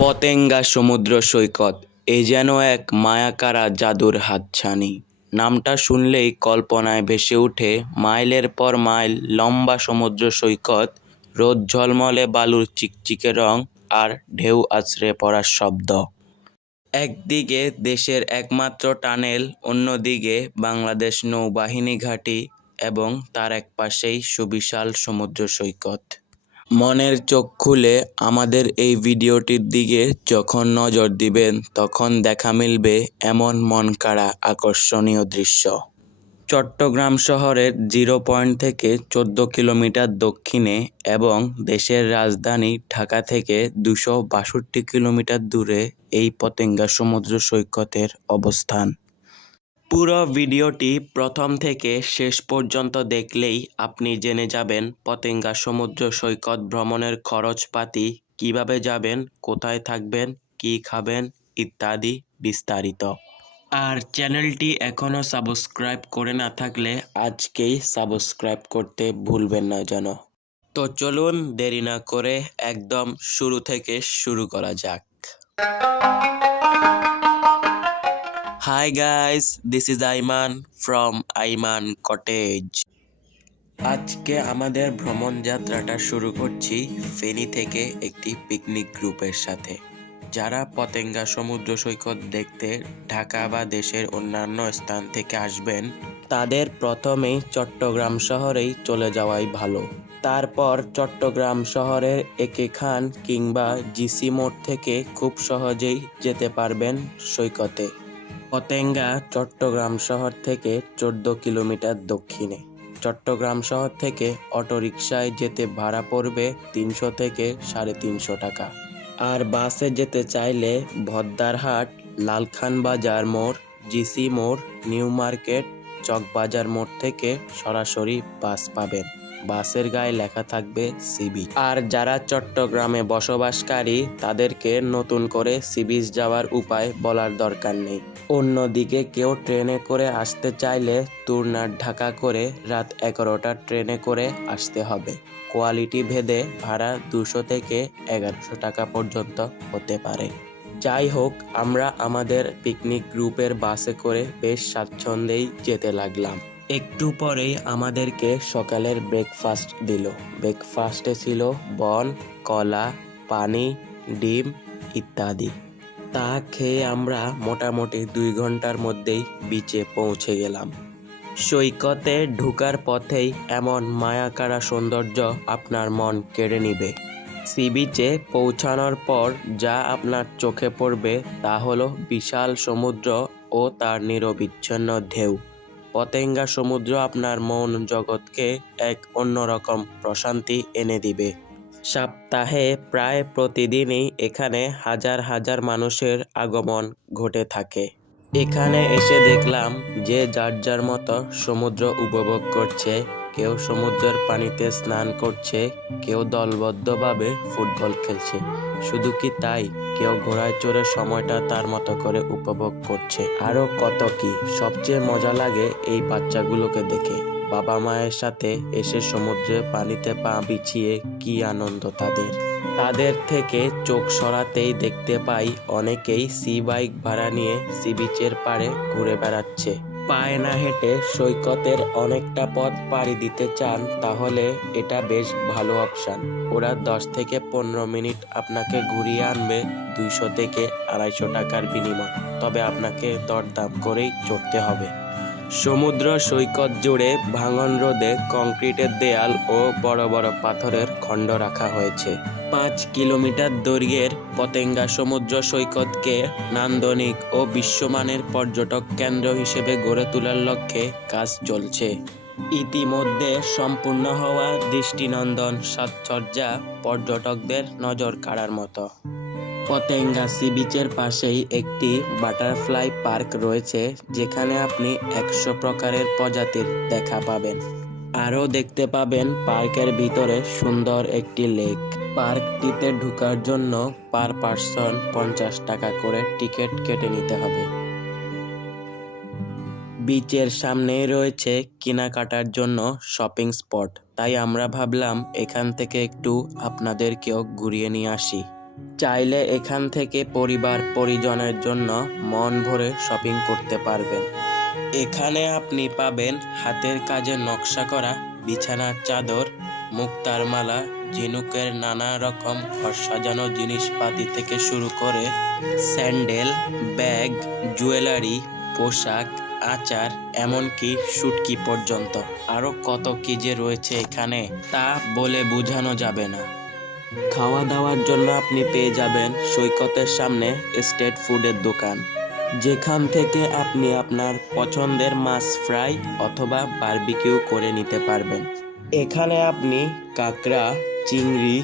পতেঙ্গা সমুদ্র সৈকত এ যেন এক মায়াকাড়া জাদুর হাতছানি। নামটা শুনলেই কল্পনায় ভেসে ওঠে মাইলের পর মাইল লম্বা সমুদ্র সৈকত, রোদ ঝলমলে বালুর চিকচিকে রং আর ঢেউ আছড়ে পড়ার শব্দ। একদিকে দেশের একমাত্র টানেল, অন্যদিকে বাংলাদেশ নৌবাহিনী ঘাঁটি এবং তার একপাশেই সুবিশাল সমুদ্র সৈকত। মনের চোখ খুলে আমাদের এই ভিডিওটির দিকে যখন নজর দিবেন তখন দেখা মিলবে এমন মনকাড়া আকর্ষণীয় দৃশ্য। চট্টগ্রাম শহরের 0 পয়েন্ট থেকে 14 কিলোমিটার দক্ষিণে এবং দেশের রাজধানী ঢাকা থেকে 262 কিলোমিটার দূরে এই পতেঙ্গা সমুদ্র সৈকতের অবস্থান। পুরো ভিডিওটি প্রথম থেকে শেষ পর্যন্ত দেখলেই আপনি জেনে যাবেন পতেঙ্গা সমুদ্র সৈকত ভ্রমণের খরচপাতি, কিভাবে যাবেন, কোথায় থাকবেন, কি খাবেন ইত্যাদি বিস্তারিত। আর চ্যানেলটি এখনও সাবস্ক্রাইব করে না থাকলে আজকেই সাবস্ক্রাইব করতে ভুলবেন না যেন। তো চলুন দেরি না করে একদম শুরু থেকে শুরু করা যাক। Hi guys, this is Ayman from Ayman Cottage. আজকে আমাদের ভ্রমণ যাত্রাটা শুরু করছি ফেনী থেকে একটি পিকনিক গ্রুপের সাথে, যারা পতেঙ্গা সমুদ্র সৈকত দেখতে ঢাকা বা দেশের অন্যান্য স্থান থেকে আসবেন তাদের প্রথমেই চট্টগ্রাম শহরেই চলে যাওয়াই ভালো। তারপর চট্টগ্রাম শহরের একে খান কিংবা জিসি মোড় থেকে খুব সহজেই যেতে পারবেন সৈকতে। পতেঙ্গা চট্টগ্রাম শহর থেকে 14 কিলোমিটার দক্ষিণে। চট্টগ্রাম শহর থেকে অটোরিকশায় যেতে ভাড়া পড়বে 300 থেকে 350 টাকা। আর বাসে যেতে চাইলে ভদ্দারহাট, লালখান বাজার মোড়, জিসি মোড়, নিউ মার্কেট, চকবাজার মোড় থেকে সরাসরি বাস পাবেন। বাসের গায়ে লেখা থাকবে সি বিচ। আর যারা চট্টগ্রামে বসবাসকারী তাদেরকে নতুন করে সি বিচ যাওয়ার উপায় বলার দরকার নেই। অন্যদিকে কেউ ট্রেনে করে আসতে চাইলে তুরনার ঢাকা করে রাত 11টার ট্রেনে করে আসতে হবে। কোয়ালিটি ভেদে ভাড়া 200 থেকে 1100 টাকা পর্যন্ত হতে পারে। যাই হোক, আমরা আমাদের পিকনিক গ্রুপের বাসে করে বেশ স্বাচ্ছন্দ্যেই যেতে লাগলাম। একটু পরেই আমাদেরকে সকালের ব্রেকফাস্ট দিল। ব্রেকফাস্টে ছিল বন, কলা, পানি, ডিম ইত্যাদি। তা খেয়ে আমরা মোটামুটি 2 ঘন্টার মধ্যেই বিচে পৌঁছে গেলাম। সৈকতে ঢোকার পথেই এমন মায়াকাড়া সৌন্দর্য আপনার মন কেড়ে নিবে। সি বিচে পৌঁছানোর পর যা আপনার চোখে পড়বে তা হলো বিশাল সমুদ্র ও তার নিরবিচ্ছিন্ন ঢেউ। পতেঙ্গা সমুদ্র আপনার মন জগৎকে এক অন্যরকম প্রশান্তি এনে দিবে। সপ্তাহে প্রায় প্রতিদিনই এখানে হাজার হাজার মানুষের আগমন ঘটে থাকে। এখানে এসে দেখলাম যে যার যার মতো সমুদ্র উপভোগ করছে। কেউ সমুদ্রের পানিতে স্নান করছে, কেউ দলবদ্ধভাবে ফুটবল খেলছে। শুধু কি তাই, কেউ ঘোড়ায় চড়ে সময়টা তার মতো করে উপভোগ করছে। আরো কত কি। সবচেয়ে মজা লাগে এই বাচ্চাগুলোকে দেখে। বাবা মায়ের সাথে এসে সমুদ্রে পানিতে পা বিছিয়ে কি আনন্দ তাদের। তাদের থেকে চোখ সরাতেই দেখতে পাই অনেকেই সি বাইক ভাড়া নিয়ে সি বিচের পাড়ে ঘুরে বেড়াচ্ছে। পায়ে না হেঁটে সৈকতের অনেকটা পথ পাড়ি দিতে চান তাহলে এটা বেশ ভালো অপশন। ওরা 10 থেকে 15 মিনিট আপনাকে ঘুরিয়ে আনবে 200 থেকে 250 টাকার বিনিময়। তবে আপনাকে দরদাম করেই চড়তে হবে। সমুদ্র সৈকত জুড়ে ভাঙন রোধে কংক্রিটের দেয়াল ও বড় বড় পাথরের খণ্ড রাখা হয়েছে। 5 কিলোমিটার দৈর্ঘ্যের পতেঙ্গা সমুদ্র সৈকতকে নান্দনিক ও বিশ্বমানের পর্যটক কেন্দ্র হিসেবে গড়ে তোলার লক্ষ্যে কাজ চলছে। ইতিমধ্যে সম্পূর্ণ হওয়া দৃষ্টিনন্দন সাজসজ্জা পর্যটকদের নজর কাড়ার মতো। পতেঙ্গা সি বিচের পাশেই একটি বাটারফ্লাই পার্ক রয়েছে, যেখানে আপনি 100 প্রকারের প্রজাতির দেখা পাবেন। আরও দেখতে পাবেন পার্কের ভিতরে সুন্দর একটি লেক। পার্কটিতে ঢোকার জন্য পার পার্সন 50 টাকা করে টিকিট কেটে নিতে হবে। বিচের সামনেই রয়েছে কেনাকাটার জন্য শপিং স্পট, তাই আমরা ভাবলাম এখান থেকে একটু আপনাদেরকেও ঘুরিয়ে নিয়ে আসি। চাইলে এখান থেকে পরিবার পরিজনের জন্য মন ভরে শপিং করতে পারবেন। এখানে আপনি পাবেন হাতের কাজে নকশা করা বিছানার চাদর, মুক্তার মালা, ঝিনুকের নানা রকম ঘর সাজানো জিনিসপাতি থেকে শুরু করে স্যান্ডেল, ব্যাগ, জুয়েলারি, পোশাক, আচার, এমনকি শুটকি পর্যন্ত। আরো কত কি যে রয়েছে এখানে তা বলে বোঝানো যাবে না। খাওয়া দাওয়ার জন্য আপনি পেয়ে যাবেন সৈকতের সামনে স্ট্রিট ফুডের দোকান, যেখান থেকে আপনি আপনার পছন্দের মাছ ফ্রাই অথবা বারবিকিউ করে নিতে পারবেন। এখানে আপনি কাঁকড়া, চিংড়ি,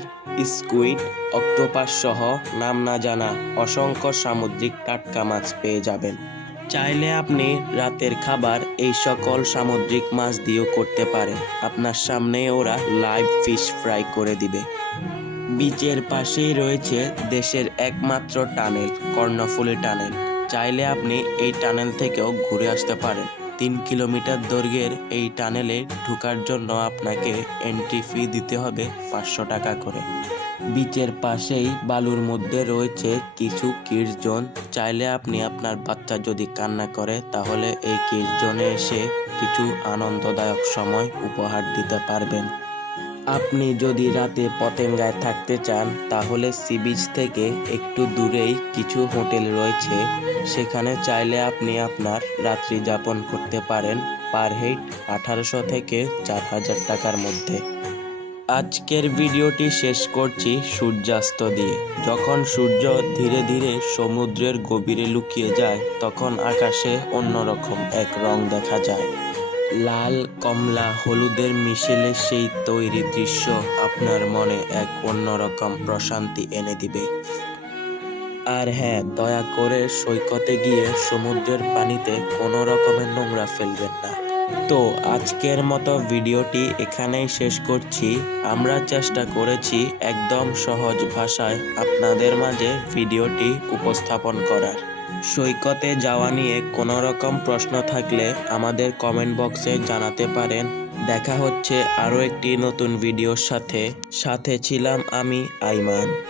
স্কুইড, অক্টোপাস সহ নাম না জানা অসংখ্য সামুদ্রিক টাটকা মাছ পেয়ে যাবেন। চাইলে আপনি রাতের খাবার এই সকল সামুদ্রিক মাছ দিয়েও করতে পারেন। আপনার সামনে ওরা লাইভ ফিশ ফ্রাই করে দিবে। বিচের পাশেই রয়েছে দেশের একমাত্র টানেল, কর্ণফুলী টানেল। চাইলে আপনি এই টানেল থেকেও ঘুরে আসতে পারেন। 3 কিলোমিটার দৈর্ঘ্যের এই টানেলে ঢোকার জন্য আপনাকে এন্ট্রি ফি দিতে হবে 500 টাকা করে। বিচের পাশেই বালুর মধ্যে রয়েছে কিছু কিডস জোন। চাইলে আপনি আপনার বাচ্চা যদি কান্না করে তাহলে এই কিডস জোনে এসে কিছু আনন্দদায়ক সময় উপহার দিতে পারবেন। আপনি যদি রাতে পতেঙ্গায় থাকতে চান তাহলে সি বিচ থেকে একটু দূরেই কিছু হোটেল রয়েছে, সেখানে চাইলে আপনি আপনার রাত্রি যাপন করতে পারেন পার হেড 1800 থেকে 4000 টাকার মধ্যে। আজকের ভিডিওটি শেষ করছি সূর্যাস্ত দিয়ে। যখন সূর্য ধীরে ধীরে সমুদ্রের গভীরে লুকিয়ে যায় তখন আকাশে অন্যরকম এক রং দেখা যায়। লাল, কমলা, হলুদের মিশেলে সেই তৈরি দৃশ্য আপনার মনে এক অন্যরকম প্রশান্তি এনে দিবে। আর হ্যাঁ, দয়া করে সৈকতে গিয়ে সমুদ্রের পানিতে কোনো রকমের নোংরা ফেলবেন না। তো আজকের মতো ভিডিওটি এখানেই শেষ করছি। আমরা চেষ্টা করেছি একদম সহজ ভাষায় আপনাদের মাঝে ভিডিওটি উপস্থাপন করার। সৈকতে যাওয়া নিয়ে কোনো রকম প্রশ্ন থাকলে আমাদের কমেন্ট বক্সে জানাতে পারেন। দেখা হচ্ছে আরও একটি নতুন ভিডিওর সাথে ছিলাম আমি আইমান।